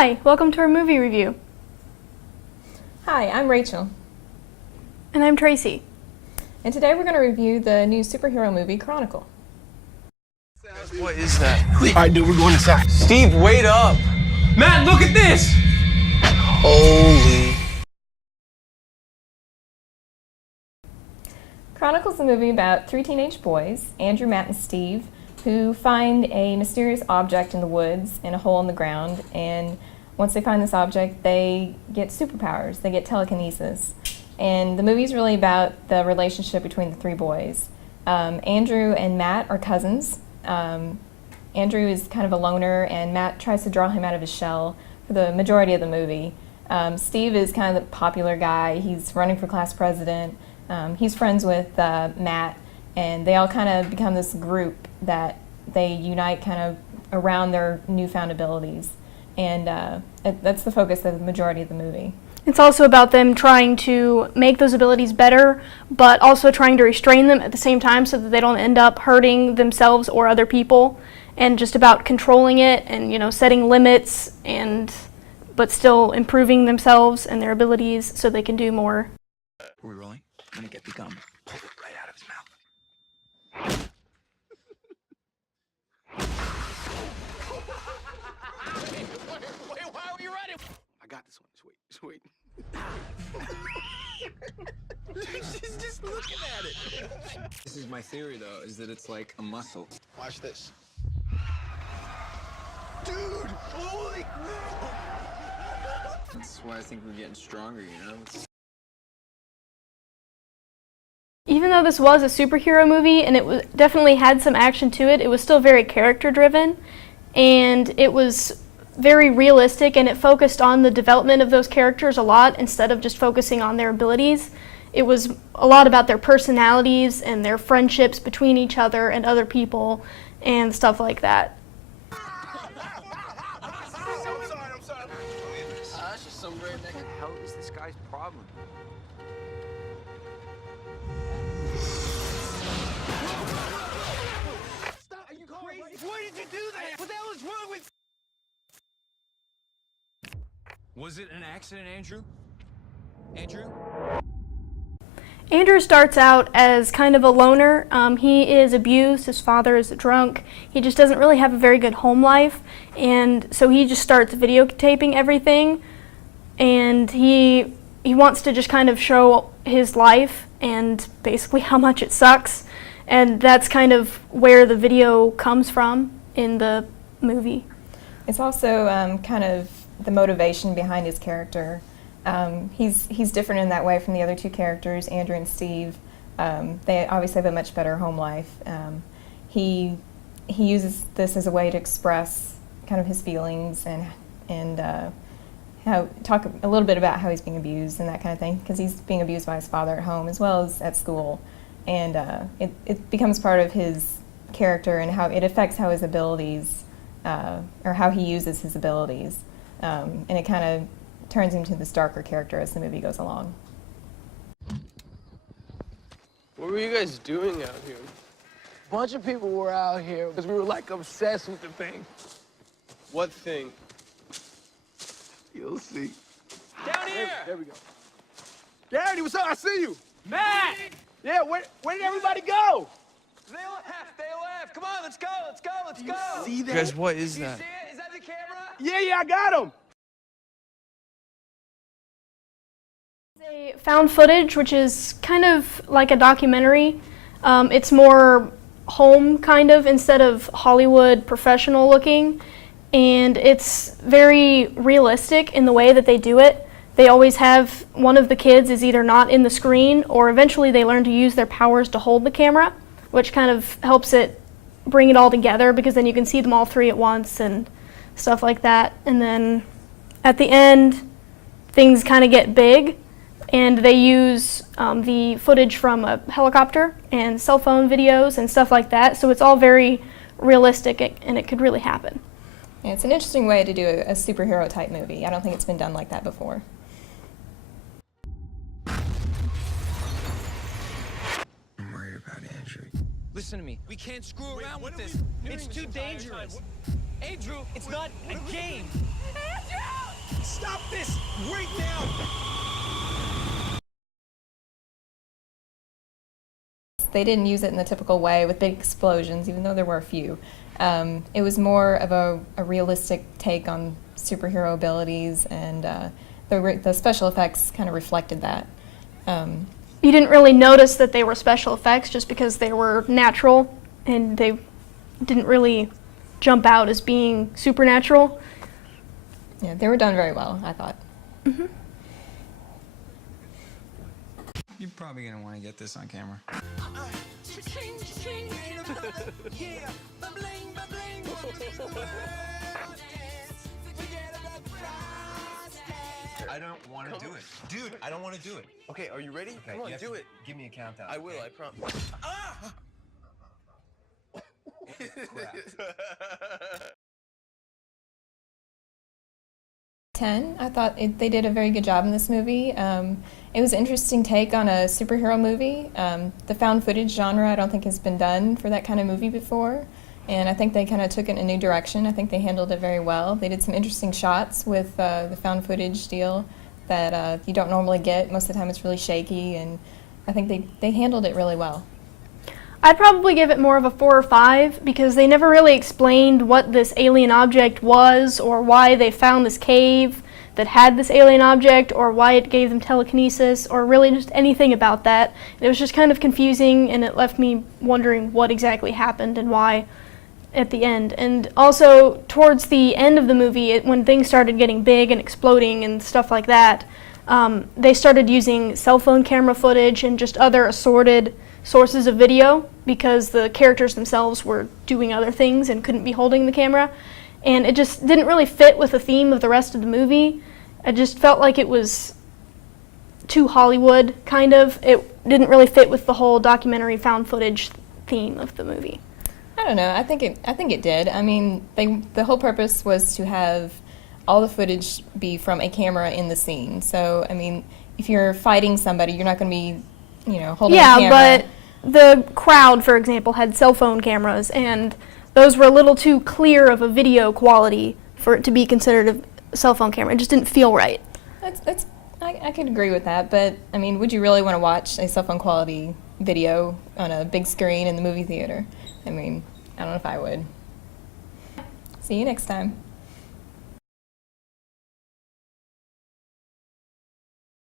Hi, welcome to our movie review. Hi, I'm Rachel. And I'm Tracy. And today we're going to review the new superhero movie, Chronicle. What is that? All right, dude, we're going inside. Steve, wait up! Matt, look at this! Holy... Chronicle's a movie about three teenage boys, Andrew, Matt, and Steve, who find a mysterious object in the woods in a hole in the ground, and once they find this object, they get superpowers. They get telekinesis. And the movie's really about the relationship between the three boys. Andrew and Matt are cousins. Andrew is kind of a loner, and Matt tries to draw him out of his shell for the majority of the movie. Steve is kind of the popular guy. He's running for class president. He's friends with Matt, and they all kind of become this group that they unite kind of around their newfound abilities. And that's the focus of the majority of the movie. It's also about them trying to make those abilities better, but also trying to restrain them at the same time so that they don't end up hurting themselves or other people, and just about controlling it and, you know, setting limits but still improving themselves and their abilities so they can do more. Are we rolling? I'm gonna get the gum. Pull it right out of his mouth. Wait, why are we running? I got this one. Sweet. She's just looking at it. This is my theory, though, is that it's like a muscle. Watch this. Dude! Holy crap! That's why I think we're getting stronger, you know? Even though this was a superhero movie and it definitely had some action to it, it was still very character-driven, and it was very realistic, and it focused on the development of those characters a lot instead of just focusing on their abilities. It was a lot about their personalities and their friendships between each other and other people and stuff like that. I'm sorry. That's just some redneck. What the hell is this guy's problem? Stop! Are you crazy? Why did you do that? What the hell is wrong with... Was it an accident, Andrew? Andrew starts out as kind of a loner. He is abused, his father is a drunk, he just doesn't really have a very good home life, and so he just starts videotaping everything, and he wants to just kind of show his life and basically how much it sucks, and that's kind of where the video comes from in the movie. It's also kind of the motivation behind his character. He's different in that way from the other two characters, Andrew and Steve. They obviously have a much better home life. He uses this as a way to express kind of his feelings and talk a little bit about how he's being abused and that kind of thing, because he's being abused by his father at home as well as at school, and it becomes part of his character and how it affects how his abilities or how he uses his abilities, and it kind of turns him to this darker character as the movie goes along. What were you guys doing out here? A bunch of people were out here because we were like obsessed with the thing. What thing? You'll see. Down here! There we go. Garrity, what's up? I see you. Matt! Yeah, where did everybody go? They left. Come on, let's go. See that? Guys, what is that? See it? Is that the camera? Yeah, I got him. Found footage, which is kind of like a documentary. It's more home kind of instead of Hollywood professional looking, and it's very realistic in the way that they do it. They always have one of the kids is either not in the screen, or eventually they learn to use their powers to hold the camera, which kind of helps it bring it all together, because then you can see them all three at once and stuff like that. And then at the end things kind of get big, and they use the footage from a helicopter and cell phone videos and stuff like that, so it's all very realistic and it could really happen. Yeah, it's an interesting way to do a superhero type movie. I don't think it's been done like that before. I'm worried about Andrew. Listen to me. We can't screw around with this. It's too dangerous. Andrew, it's not a game. Andrew! Stop this right now! They didn't use it in the typical way with big explosions, even though there were a few. It was more of a realistic take on superhero abilities, and the special effects kind of reflected that. You didn't really notice that they were special effects just because they were natural, and they didn't really jump out as being supernatural. Yeah, they were done very well, I thought. Mm-hmm. You're probably gonna want to get this on camera. I don't want to do it. Dude, I don't want to do it. Okay, are you ready? Okay, Come on, do it. Give me a countdown. I will, I promise. Ah! 10. I thought they did a very good job in this movie. It was an interesting take on a superhero movie. The found footage genre I don't think has been done for that kind of movie before, and I think they kind of took it in a new direction. I think they handled it very well. They did some interesting shots with the found footage deal that you don't normally get. Most of the time it's really shaky, and I think they handled it really well. I'd probably give it more of a 4 or 5 because they never really explained what this alien object was or why they found this cave that had this alien object or why it gave them telekinesis or really just anything about that. It was just kind of confusing, and it left me wondering what exactly happened and why at the end. And also towards the end of the movie, when things started getting big and exploding and stuff like that, they started using cell phone camera footage and just other assorted sources of video because the characters themselves were doing other things and couldn't be holding the camera, and it just didn't really fit with the theme of the rest of the movie. I just felt like it was too Hollywood, kind of. It didn't really fit with the whole documentary found footage theme of the movie. I don't know. I think it did. I mean, the whole purpose was to have all the footage be from a camera in the scene. So, I mean, if you're fighting somebody, you're not going to be, holding a camera. Yeah, but the crowd, for example, had cell phone cameras, and those were a little too clear of a video quality for it to be considered a cell phone camera. It just didn't feel right. I could agree with that, but I mean, would you really want to watch a cell phone quality video on a big screen in the movie theater? I mean, I don't know if I would. See you next time.